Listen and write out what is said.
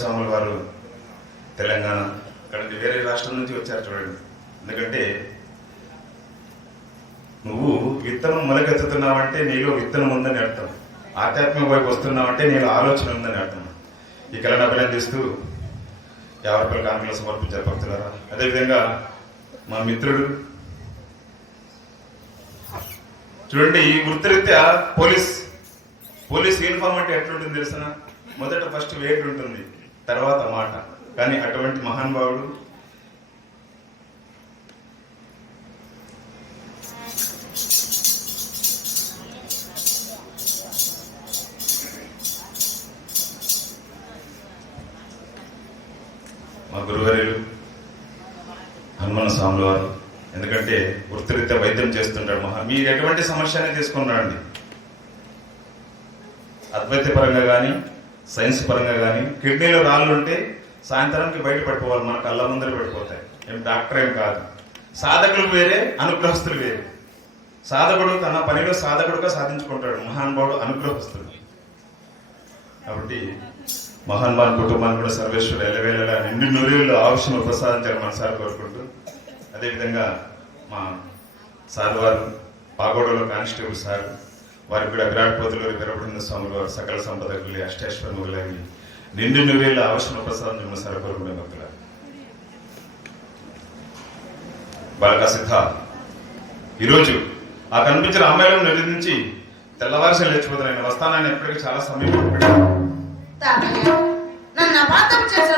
స్వాముల వారు తెలంగాణ ఇక్కడ వేరే రాష్ట్రం నుంచి వచ్చారు చూడండి. ఎందుకంటే నువ్వు విత్తనం మొలకెత్తుతున్నావంటే నీలో విత్తనం ఉందని అర్థం, ఆధ్యాత్మిక వైపు వస్తున్నావంటే నీలో ఆలోచన ఉందని అర్థం. ఈ కళను అభినందిస్తూ 50 రూపాయల కానుకలు సమర్పించారు భక్తులారా. అదేవిధంగా మా మిత్రుడు చూడండి, ఈ వృత్తిరీత్యా పోలీస్ యూనిఫామ్ అంటే ఎట్లుంటుంది తెలుసిన? మొదట ఫస్ట్ వెయిట్ ఉంటుంది, తర్వాత మాట. కానీ అటువంటి మహానుభావుడు మా గురువర్యులు హనుమాన్ స్వాముల వారు. ఎందుకంటే వృత్తిరీత్యా వైద్యం చేస్తుంటాడు. మీరు ఎటువంటి సమస్యనే తీసుకుని రండి, అద్వైత పరంగా కానీ సైన్స్ పరంగా కానీ. కిడ్నీలో రాళ్ళు ఉంటే సాయంత్రానికి బయట పడిపోవాలి, మన కళ్ళ ముందర పడిపోతాయి. ఏం డాక్టర్ ఏం కాదు. సాధకులు వేరే, అనుగ్రహస్తులు వేరే. సాధకుడు తన పనిలో సాధకుడుగా సాధించుకుంటాడు, మహానుభావుడు అనుగ్రహస్తుడు. కాబట్టి మహానుభావుని కుటుంబాన్ని కూడా సర్వేశ్వరుడు ఎల్లవేళలా నిండు నూరేళ్ళు ఆయుష్ను ప్రసాదించాలని మనసారి కోరుకుంటూ, అదేవిధంగా మా సార్ వారు పాగోడలో కానిస్టేబుల్ సార్ వారికి కూడా విరాట్ పోతులూరి వీరబ్రహ్మ స్వాముల వారు సకల సంపదకులు అష్టైశ్వర్యములవి నిండు నూరేళ్ళ ఆయుష్ను ప్రసాదించిన మనసారి కోరుకునే భక్తుల బాలకా సిద్ధ ఈరోజు ఆ కనిపించిన అమ్మాయిలను నిర్మించి తెల్లవారుసలు లేచిపోతున్నాయి. వస్తానని ఎప్పటికీ చాలా సమయం నన్ను అపార్థం చేశారు